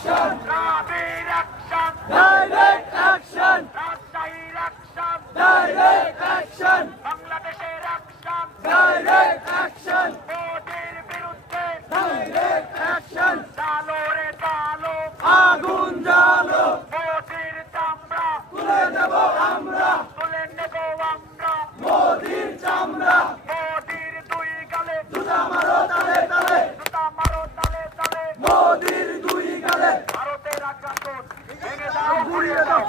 action, Rabir action, direct action, Rajshahiর action, direct action, বাংলাদেশের action, direct action, মোদির বিরুদ্ধে direct action, জালো রে জালো, আগুন জ্বালো, মোদির চামড়া তুলে দেব আমরা, তুলে নেব আমরা, মোদির চামড়া, মোদির দুই গালে জুতা মারো তালে তালে, জুতা মারো তালে তালে, মোদির দুই গালে, ভারতের আগ্রাসন ভেঙে দাও ঘুরিয়ে দাও,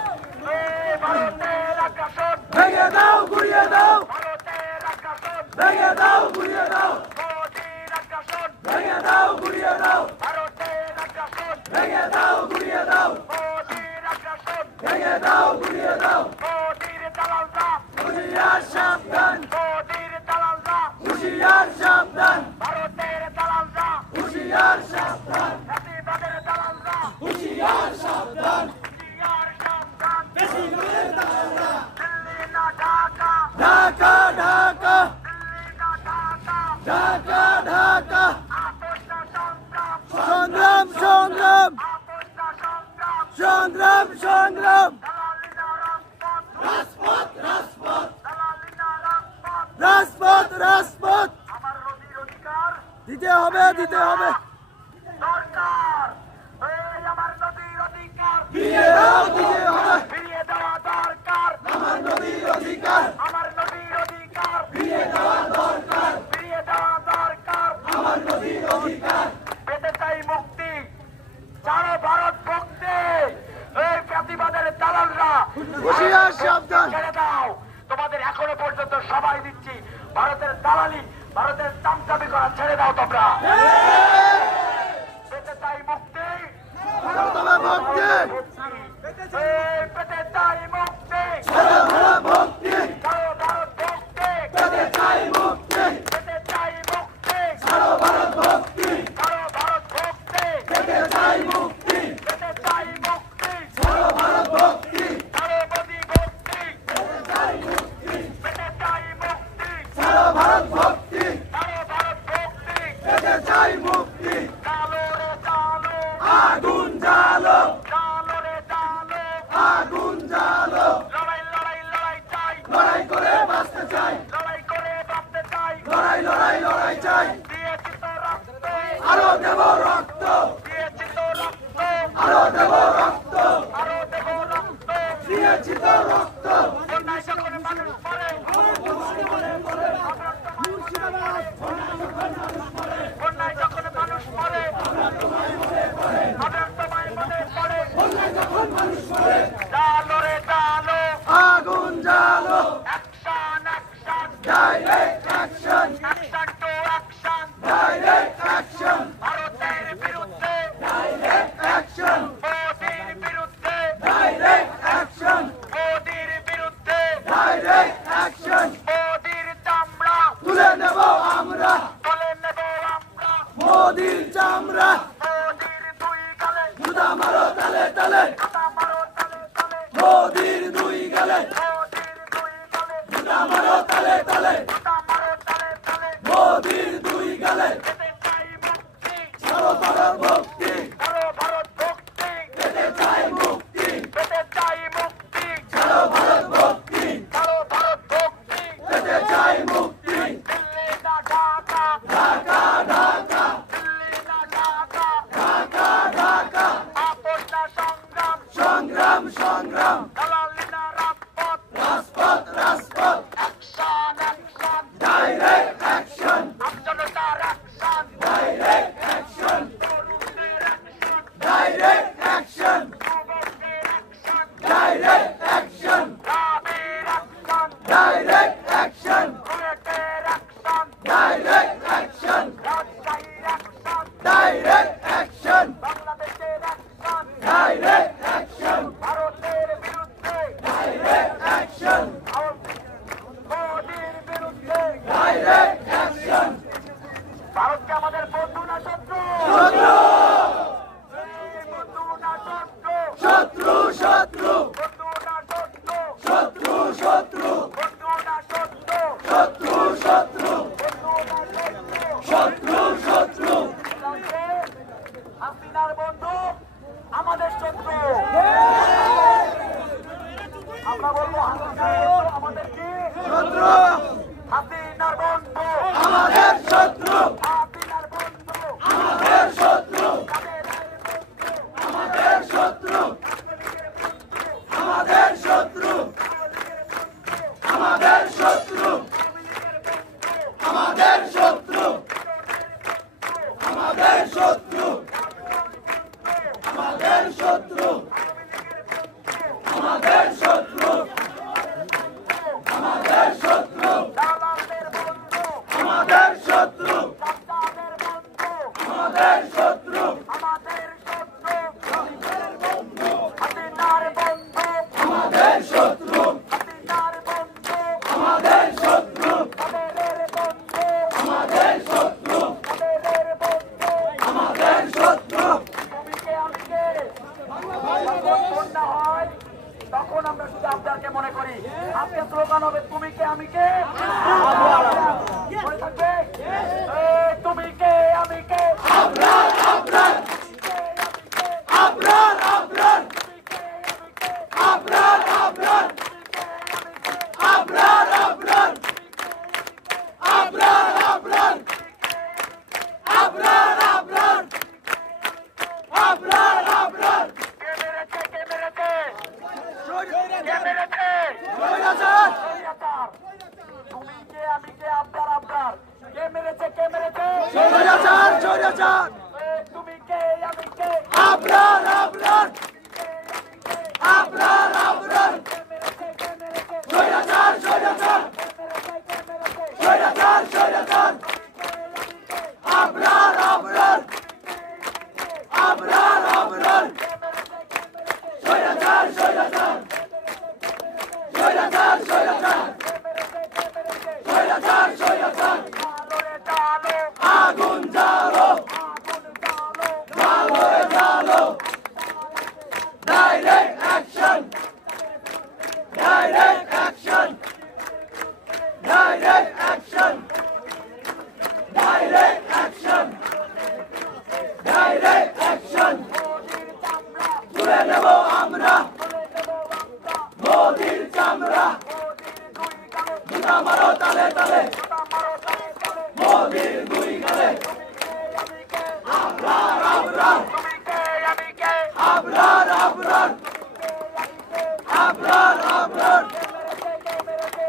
ভারতের আগ্রাসন ভেঙে দাও গুড়িয়ে দাও, ভারতের আগ্রাসন ভেঙে দাও গুড়িয়ে দাও, মোদির আগ্রাসন ভেঙে দাও গুড়িয়ে দাও, ভারতের আগ্রাসন ভেঙে দাও গুড়িয়ে দাও, মোদির আগ্রাসন ভেঙে দাও গুড়িয়ে দাও, মোদির দালালরা হুঁশিয়ার সাবধান, মোদির দালালরা হুঁশিয়ার সাবধান, ভারতের দালালরা হুঁশিয়ার সাবধান, জাতিবাদের দালালরা হুঁশিয়ার সাবধান, হুঁশিয়ার সাবধান, বেশিরভাগের দালালরা, দিল্লি না ঢাকা, ঢাকা ঢাকা, দিল্লি না ঢাকা, ঢাকা ঢাকা, আপোষ না সংগ্রাম, সংগ্রাম সংগ্রাম, আপোষ না সংগ্রাম, সংগ্রাম সংগ্রাম, দালালি না রাজপথ, রাজপথ রাজপথ, দালালি না রাজপথ, রাজপথ রাজপথ, আমার নদীর অধিকার দিতে হবে দিতে হবে, দরকার, এই আমার নদীর অধিকার ফিরিয়ে দাও দিতে হবে, ফিরিয়ে দেওয়া দরকার, আমার নদীর অধিকার, আমার নদীর অধিকার ফিরিয়ে দেওয়া দরকার, ফিরিয়ে দেওয়া দরকার, আমার নদীর অধিকার, পেতে চাই মুক্তি, ছাড়ো ভারত ভক্তি, এই প্রতিবাদের দালালরা হুঁশিয়ার সাবধান, ছেড়ে দাও, তোমাদের এখনো পর্যন্ত সবাই দিচ্ছি, ভারতের দালালি, ভারতের চামচামি করা ছেড়ে দাও তোমরা, পেতে চাই মুক্তি, তবে ভক্তি, এই পেতে চাই মুক্তি, ছেড়ে ধরা ভক্তি, ছাড়ো ভারত ভক্তি, পেতে চাই মুক্তি, পেতে চাই মুক্তি, ছাড়ো ভারত ভক্তি, ছাড়ো ভারত ভক্তি, পেতে চাই মুক্তি, পেতে চাই মুক্তি, ছাড়ো ভারত ভক্তি, ছাড়ো মোদি ভক্তি, পেতে চাই মুক্তি, পেতে চাই মুক্তি, ছাড়ো ভারত ভক্তি, ছাড়ো ভারত ভক্তি, পেতে চাই মুক্তি, চালো রে চালো, আগুন জ্বালো, চালো রে চালো, আগুন জ্বালো, লড়াই লড়াই লড়াই চাই, লড়াই করে বাঁচতে চাই, লড়াই করে বাঁচতে চাই, লড়াই লড়াই লড়াই চাই, দিয়েছি তো রক্ত, আরো দেব রক্ত, দিয়েছি তো রক্ত, আরো দেব রক্ত, আরো দেব রক্ত, দিয়েছি তো রক্ত, বন্যায় যখন মানুষ মরে, বন্যায় যখন মানুষ মরে, আবার তোমায় মনে পড়ে, যখন মানুষ মরে, চালো রে চালো, আগুন জ্বালো, action action, direct action, action to action, direct action, ভারতের বিরুদ্ধে, ডাইরেক্ট অ্যাকশন, মোদির বিরুদ্ধে, ডাইরেক্ট অ্যাকশন, মোদির বিরুদ্ধে, ডাইরেক্ট অ্যাকশন, মোদির চামড়া তুলে নেব আমরা, তুলে নেব আমরা, মোদির চামড়া, মোদির দুই গালে জুতা মারো তালে তালে, জুতা মারো তালে তালে, মোদির দুই গালে, মোদির দুই গালে জুতা মারো তালে তালে, জুতা মারো তালে তালে, মোদির দুই গালে, পেতে চাই মুক্তি, ছাড়ো ভারত ভক্তি, ছাড়ো ভারত ভক্তি, পেতে চাই মুক্তি, পেতে চাই মুক্তি, ছাড়ো ভারত ভক্তি, ছাড়ো ভারত ভক্তি, পেতে চাই মুক্তি, দিল্লি না ঢাকা, ঢাকা ঢাকা, দিল্লি না ঢাকা, ঢাকা ঢাকা, আপোষ না সংগ্রাম, সংগ্রাম সংগ্রাম, দালালি না রাজপথ, রাজপথ রাজপথ, অ্যাকশন অ্যাকশন, শত্রু আমাদের শত্রু আমাদের শত্রু দালালদের বন্ধু আমাদের শত্রু সন্তানের বন্ধু আমাদের শত্রু আমাদের শত্রু হাসিনার বন্ধু আমাদের শত্রু হাসিনার বন্ধু আমাদের শত্রু আমাদের বন্ধু আমাদের শত্রু আমাদের বন্ধু আমাদের শত্রু তুমি কে আমি কে যখন বন্যা হয় তখন আমরা শুধু আপনাকে মনে করি আজকে স্লোগান হবে তুমি কে আমি কে মনে থাকবে তুমি কে আমি কে আবরার আবরার আবরার আবরার আবরার আবরার আবরার আবরার আবরার আবরার আবরার আবরার আবরার আবরার কে মেরেছে কে মেরেছে কে মেরেছে স্বৈরাচার স্বৈরাচার। তুমি কে আমি কে আপনার আপনার কে মেরেছে কে মেরেছে স্বৈরাচার স্বৈরাচার তুমি কে আমি কে আবরার আবরার আবরার আবরার স্বৈরাচার স্বৈরাচার স্বৈরাচার স্বৈরাচার আবরার আবরার আবরার আবরার স্বৈরাচার স্বৈরাচার স্বৈরাচার স্বৈরাচার স্বৈরাচার স্বৈরাচার আগুন জ্বালো জ্বালো রে জ্বালো direct action direct action direct action direct action direct action তুলে নেব আমরা মোদির চামড়া জুতা মারো তালে তালে মোদির দুই গালে আবরার আবরার আবরার আবরার আবরার আবরার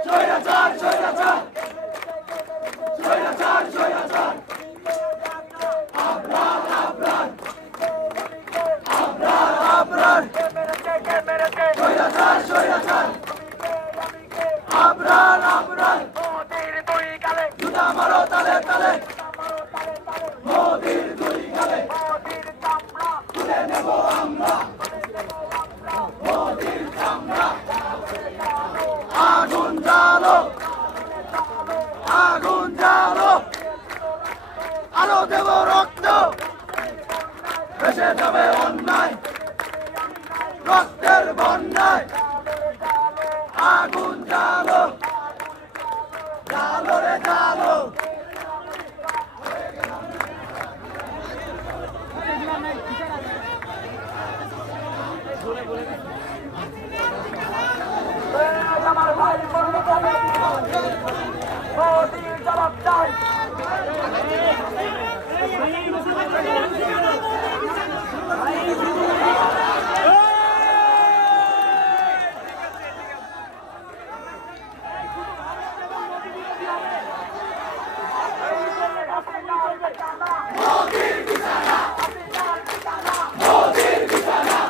স্বৈরাচার স্বৈরাচার স্বৈরাচার স্বৈরাচার আবরার আবরার আবরার আবরার স্বৈরাচার স্বৈরাচার আবরার আবরার জুতা মারো তালে তালে মোদির দুই গালে তুলে নেব আমরা মোদির চামড়া আগুন জ্বালো আগুন জ্বালো আলো দেব রক্ত ভেসে যাবে অন্যায় রক্তের বন্যায় আগুন জ্বালো জ্বালো রে জ্বালো আমার ভাই বলতে যাবে মোদির জবাব চাই মোদির বিছানা মোদির বিছানা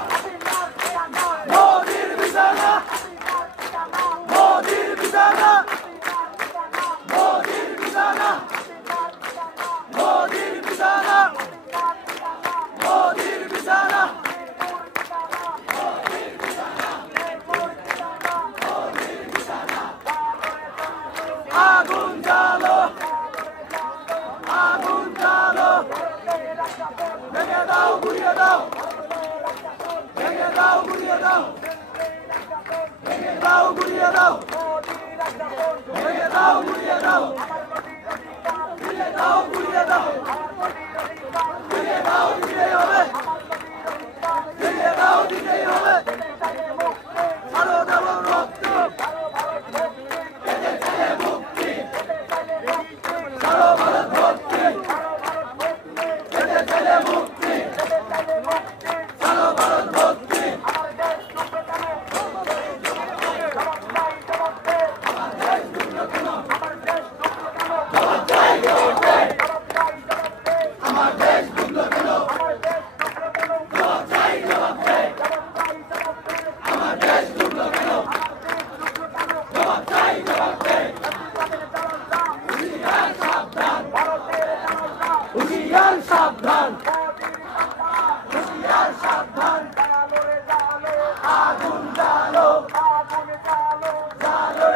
মোদির বিছানা মোদির বিছানা মোদির বিছানা মোদির বিছানা মোদির বিছানা আগুন জ্বালো আগুন জ্বালো ভেঙে দাও গুড়িয়ে দাও ভেঙে দাও গুড়িয়ে দাও ভেঙে দাও গুড়িয়ে দাও ভেঙে দাও গুড়িয়ে দাও ভেঙে দাও গুড়িয়ে দাও ভেঙে দাও দিতেই হবে ভেঙে দাও দিতেই হবে আলো দেব রক্ত এদের ছেলে মুক্তি সারো ভারত ভক্তি এদের ছেলে মুক্তি